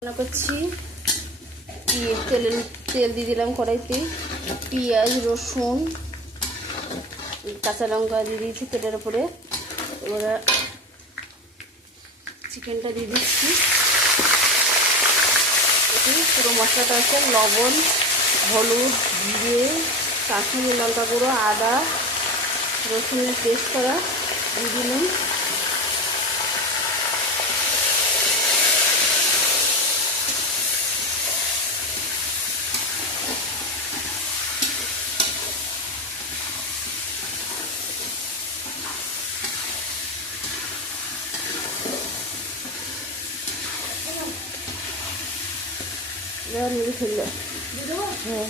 রান্না করছি। তেল দিয়ে দিলাম কড়াইতে, পেঁয়াজ রসুন কাঁচা লঙ্কা দিয়ে দিয়েছি তেলের উপরে। এবারে চিকেনটা দিয়ে দিচ্ছি। পুরো মশলাটা আছে লবণ, হলুদ, জিরে, কাশ্মীরি লঙ্কা গুঁড়ো, আদা রসুনের পেস্ট করা দিয়ে দিলাম। ফেললে হ্যাঁ